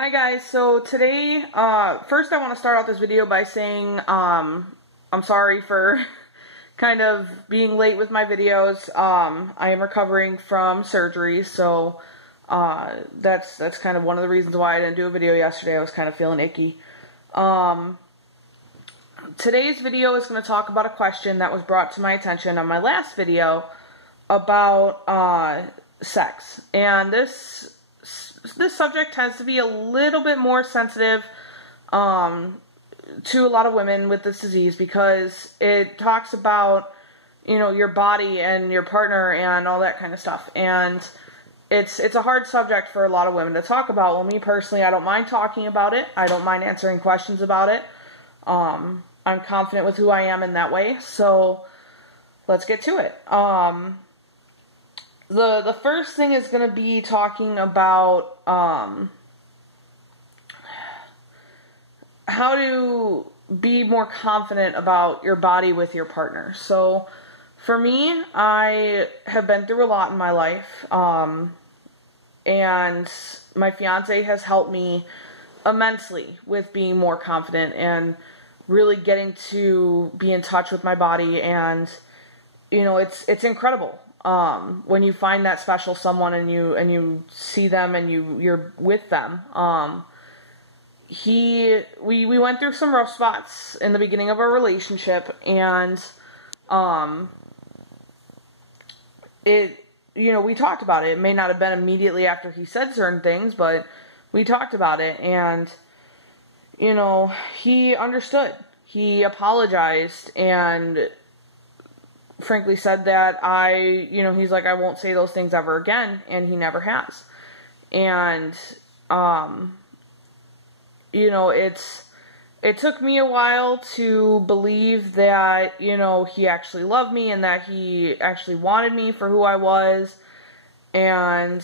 Hi guys, so today, first I want to start out this video by saying, I'm sorry for kind of being late with my videos. I am recovering from surgery, so, that's kind of one of the reasons why I didn't do a video yesterday. I was kind of feeling icky. Today's video is going to talk about a question that was brought to my attention on my last video about, sex, and this subject tends to be a little bit more sensitive to a lot of women with this disease because it talks about, you know, your body and your partner and all that kind of stuff. And it's a hard subject for a lot of women to talk about. Well, me personally, I don't mind talking about it. I don't mind answering questions about it. I'm confident with who I am in that way. So let's get to it. The first thing is going to be talking about how to be more confident about your body with your partner. So for me, I have been through a lot in my life, and my fiance has helped me immensely with being more confident and really getting to be in touch with my body. And you know, it's incredible. When you find that special someone and you see them and you're with them. We went through some rough spots in the beginning of our relationship, and we talked about it. It may not have been immediately after he said certain things, but we talked about it, and you know, he understood. He apologized and frankly said that he's like, I won't say those things ever again, and he never has. And, it took me a while to believe that, you know, he actually loved me and that he actually wanted me for who I was. And,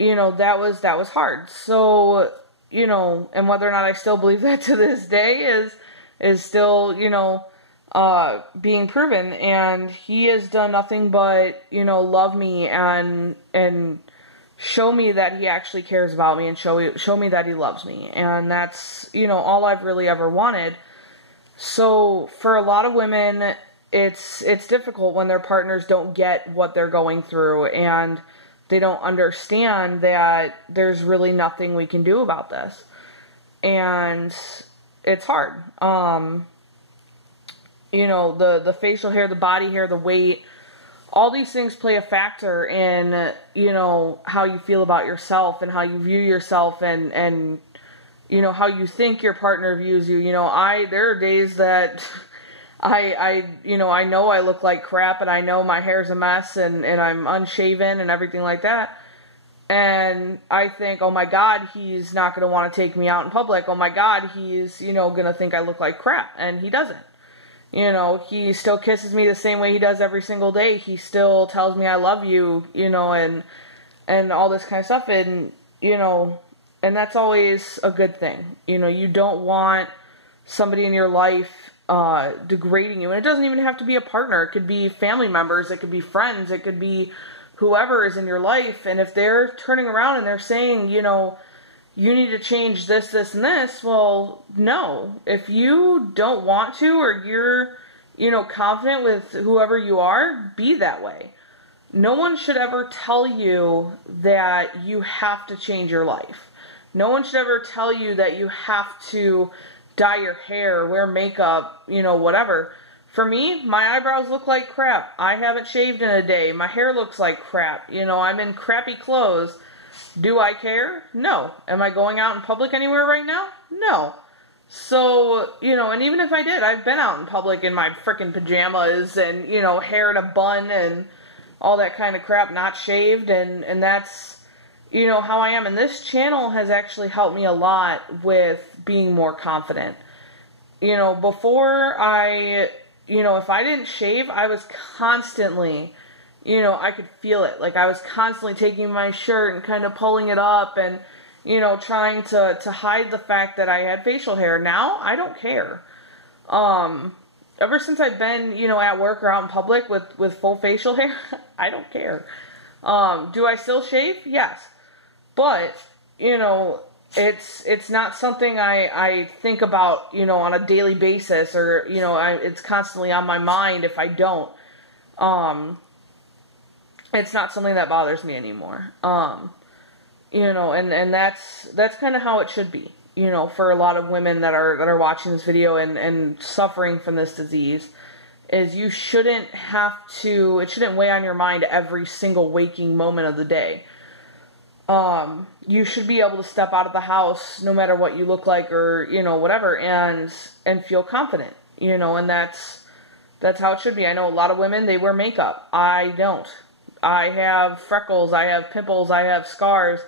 you know, that was hard. So, you know, and whether or not I still believe that to this day is still, you know, being proven, and he has done nothing but, you know, love me and show me that he actually cares about me and show me that he loves me. And that's, you know, all I've really ever wanted. So for a lot of women, it's difficult when their partners don't get what they're going through and they don't understand that there's really nothing we can do about this. And it's hard. You know, the facial hair, the body hair, the weight, all these things play a factor in, you know, how you feel about yourself and how you view yourself and you know, how you think your partner views you. You know, there are days that I know I look like crap and I know my hair's a mess and I'm unshaven and everything like that. And I think, oh my God, he's not going to want to take me out in public. Oh my God, he's, you know, going to think I look like crap. And he doesn't. You know, he still kisses me the same way he does every single day. He still tells me I love you, you know, and all this kind of stuff. And, you know, and that's always a good thing. You know, you don't want somebody in your life degrading you. And it doesn't even have to be a partner. It could be family members. It could be friends. It could be whoever is in your life. And if they're turning around and they're saying, you know, you need to change this, this, and this, well, no. If you don't want to, or you're, you know, confident with whoever you are, be that way. No one should ever tell you that you have to change your life. No one should ever tell you that you have to dye your hair, wear makeup, you know, whatever. For me, my eyebrows look like crap. I haven't shaved in a day. My hair looks like crap. You know, I'm in crappy clothes. Do I care? No. Am I going out in public anywhere right now? No. So, you know, and even if I did, I've been out in public in my frickin' pajamas and, you know, hair in a bun and all that kind of crap, not shaved, and that's, you know, how I am. And this channel has actually helped me a lot with being more confident. You know, before if I didn't shave, I was constantly, you know, I could feel it. Like I was constantly taking my shirt and kind of pulling it up and, you know, trying to hide the fact that I had facial hair. Now, I don't care. Ever since I've been, you know, at work or out in public with full facial hair, I don't care. Do I still shave? Yes. But, you know, it's not something I think about, you know, on a daily basis, or, you know, it's constantly on my mind if I don't. It's not something that bothers me anymore. You know, and that's kind of how it should be, you know, for a lot of women that are watching this video and suffering from this disease, is you shouldn't it shouldn't weigh on your mind every single waking moment of the day. You should be able to step out of the house no matter what you look like, or, you know, whatever, and feel confident, you know, and that's how it should be. I know a lot of women, they wear makeup. I don't. I have freckles, I have pimples, I have scars.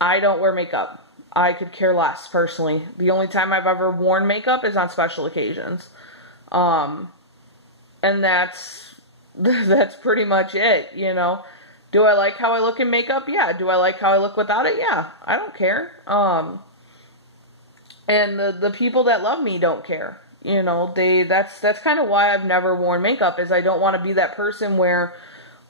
I don't wear makeup. I could care less, personally. The only time I've ever worn makeup is on special occasions. And that's pretty much it, you know. Do I like how I look in makeup? Yeah. Do I like how I look without it? Yeah. I don't care. And the people that love me don't care. You know, that's kind of why I've never worn makeup, is I don't want to be that person where,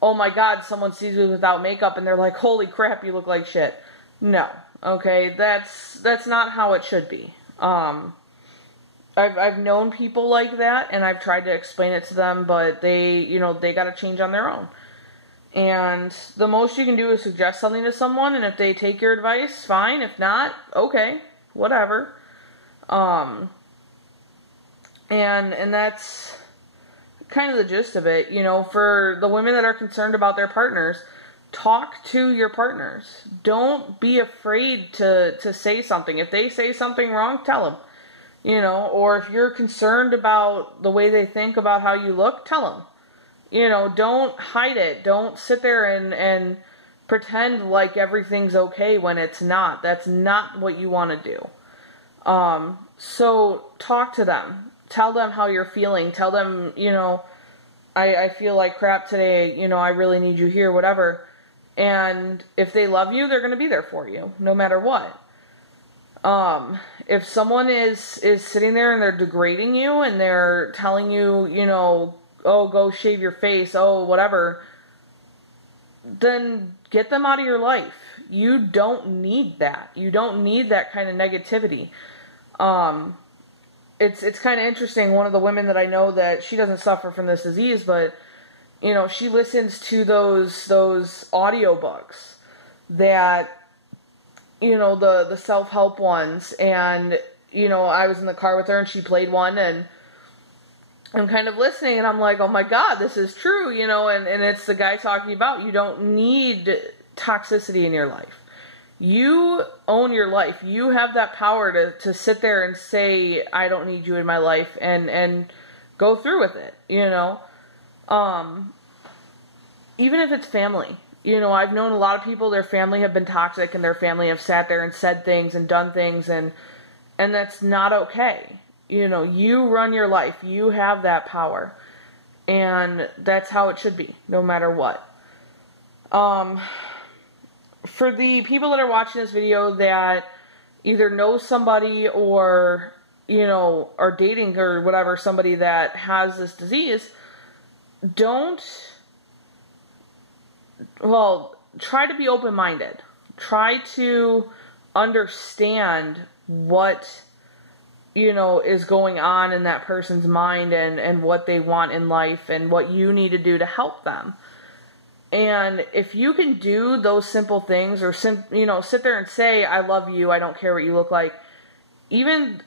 oh my God, someone sees me without makeup and they're like, holy crap, you look like shit. No. Okay. That's not how it should be. I've known people like that, and I've tried to explain it to them, but they got to change on their own. And the most you can do is suggest something to someone, and if they take your advice, fine. If not, okay, whatever. And that's kind of the gist of it. You know, for the women that are concerned about their partners, talk to your partners. Don't be afraid to say something. If they say something wrong, tell them. You know, or if you're concerned about the way they think about how you look, tell them. You know, don't hide it. Don't sit there and pretend like everything's okay when it's not. That's not what you want to do. So talk to them. Tell them how you're feeling. Tell them, you know, I feel like crap today. You know, I really need you here, whatever. And if they love you, they're going to be there for you, no matter what. If someone is sitting there and they're degrading you and they're telling you, you know, oh, go shave your face, oh, whatever, then get them out of your life. You don't need that. You don't need that kind of negativity. It's kind of interesting. One of the women that I know, that she doesn't suffer from this disease, but, you know, she listens to those audiobooks that, you know, the self-help ones, and, you know, I was in the car with her and she played one, and I'm kind of listening, and I'm like, oh my God, this is true, you know, and it's the guy talking about, you don't need toxicity in your life. You own your life. You have that power to sit there and say, I don't need you in my life, and go through with it, you know. Even if it's family. You know, I've known a lot of people, their family have been toxic, and their family have sat there and said things and done things, and that's not okay. You know, you run your life. You have that power. And that's how it should be, no matter what. For the people that are watching this video that either know somebody, or, you know, are dating or whatever, somebody that has this disease, try to be open-minded. Try to understand what, you know, is going on in that person's mind, and what they want in life, and what you need to do to help them. And if you can do those simple things, or you know, sit there and say, I love you, I don't care what you look like, even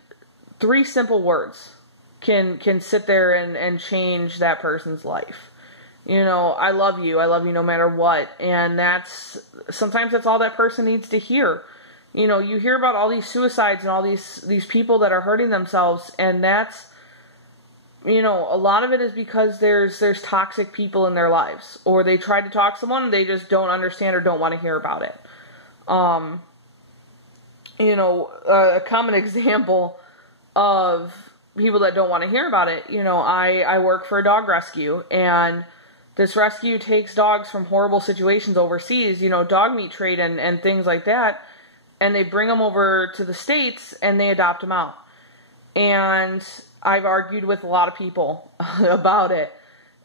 3 simple words can sit there and change that person's life. You know, I love you no matter what. And sometimes that's all that person needs to hear. You know, you hear about all these suicides and all these people that are hurting themselves, and that's, you know, a lot of it is because there's toxic people in their lives, or they try to talk to someone and they just don't understand or don't want to hear about it. You know, a common example of people that don't want to hear about it, you know, I work for a dog rescue, and this rescue takes dogs from horrible situations overseas, you know, dog meat trade and things like that, and they bring them over to the States and they adopt them out. And I've argued with a lot of people about it.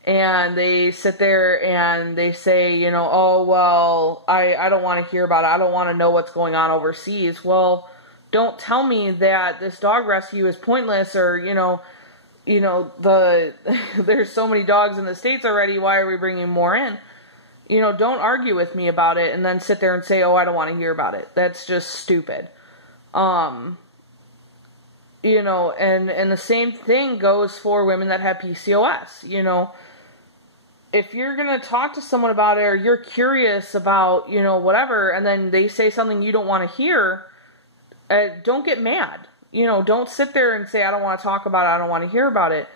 and they sit there and they say, you know, oh, well, I don't want to hear about it. I don't want to know what's going on overseas. Well, don't tell me that this dog rescue is pointless, or, you know, there's so many dogs in the States already. Why are we bringing more in? You know, don't argue with me about it and then sit there and say, oh, I don't want to hear about it. That's just stupid. You know, and the same thing goes for women that have PCOS. You know, if you're going to talk to someone about it, or you're curious about, you know, whatever, and then they say something you don't want to hear, don't get mad. You know, don't sit there and say, I don't want to talk about it, I don't want to hear about it.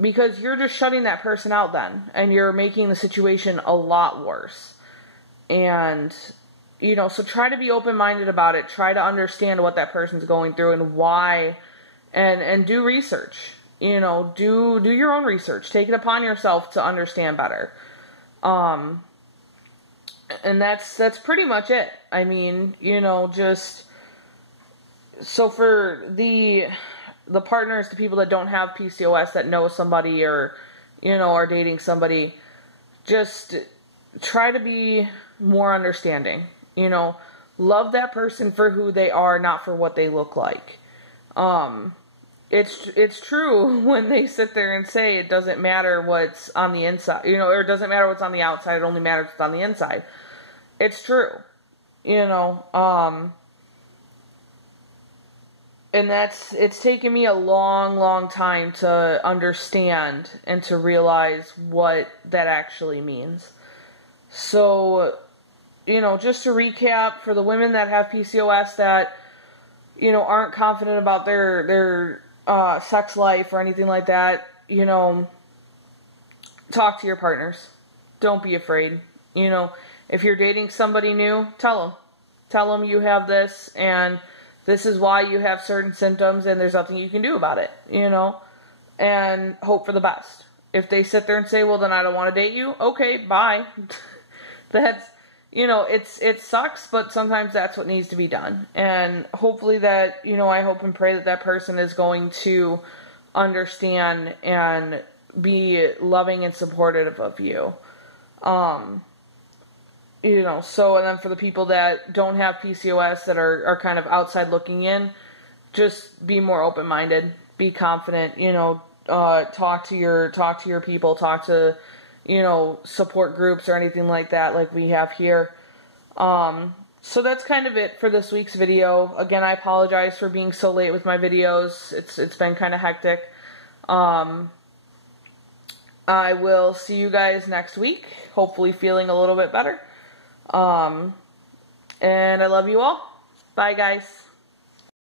Because you're just shutting that person out then. And you're making the situation a lot worse. And, you know, so try to be open-minded about it. Try to understand what that person's going through and why. And do research. You know, do your own research. Take it upon yourself to understand better. And that's pretty much it. I mean, you know, just... So for the partners, the people that don't have PCOS, that know somebody, or, you know, are dating somebody, just try to be more understanding. You know, love that person for who they are, not for what they look like. It's true when they sit there and say it doesn't matter what's on the inside, you know, or it doesn't matter what's on the outside, it only matters what's on the inside. It's true. You know, and it's taken me a long, long time to understand and to realize what that actually means. So, you know, just to recap, for the women that have PCOS that, you know, aren't confident about their sex life or anything like that, you know, talk to your partners. Don't be afraid. You know, if you're dating somebody new, tell them you have this, and this is why you have certain symptoms, and there's nothing you can do about it, you know, and hope for the best. If they sit there and say, well, then I don't want to date you, okay, bye. That's, you know, it sucks, but sometimes that's what needs to be done. And hopefully that, you know, I hope and pray that that person is going to understand and be loving and supportive of you. You know, so, and then for the people that don't have PCOS, that are kind of outside looking in, just be more open-minded, be confident, you know, talk to your people, talk to, you know, support groups or anything like that, like we have here. So that's kind of it for this week's video. Again, I apologize for being so late with my videos. It's been kind of hectic. I will see you guys next week, hopefully feeling a little bit better. And I love you all. Bye, guys.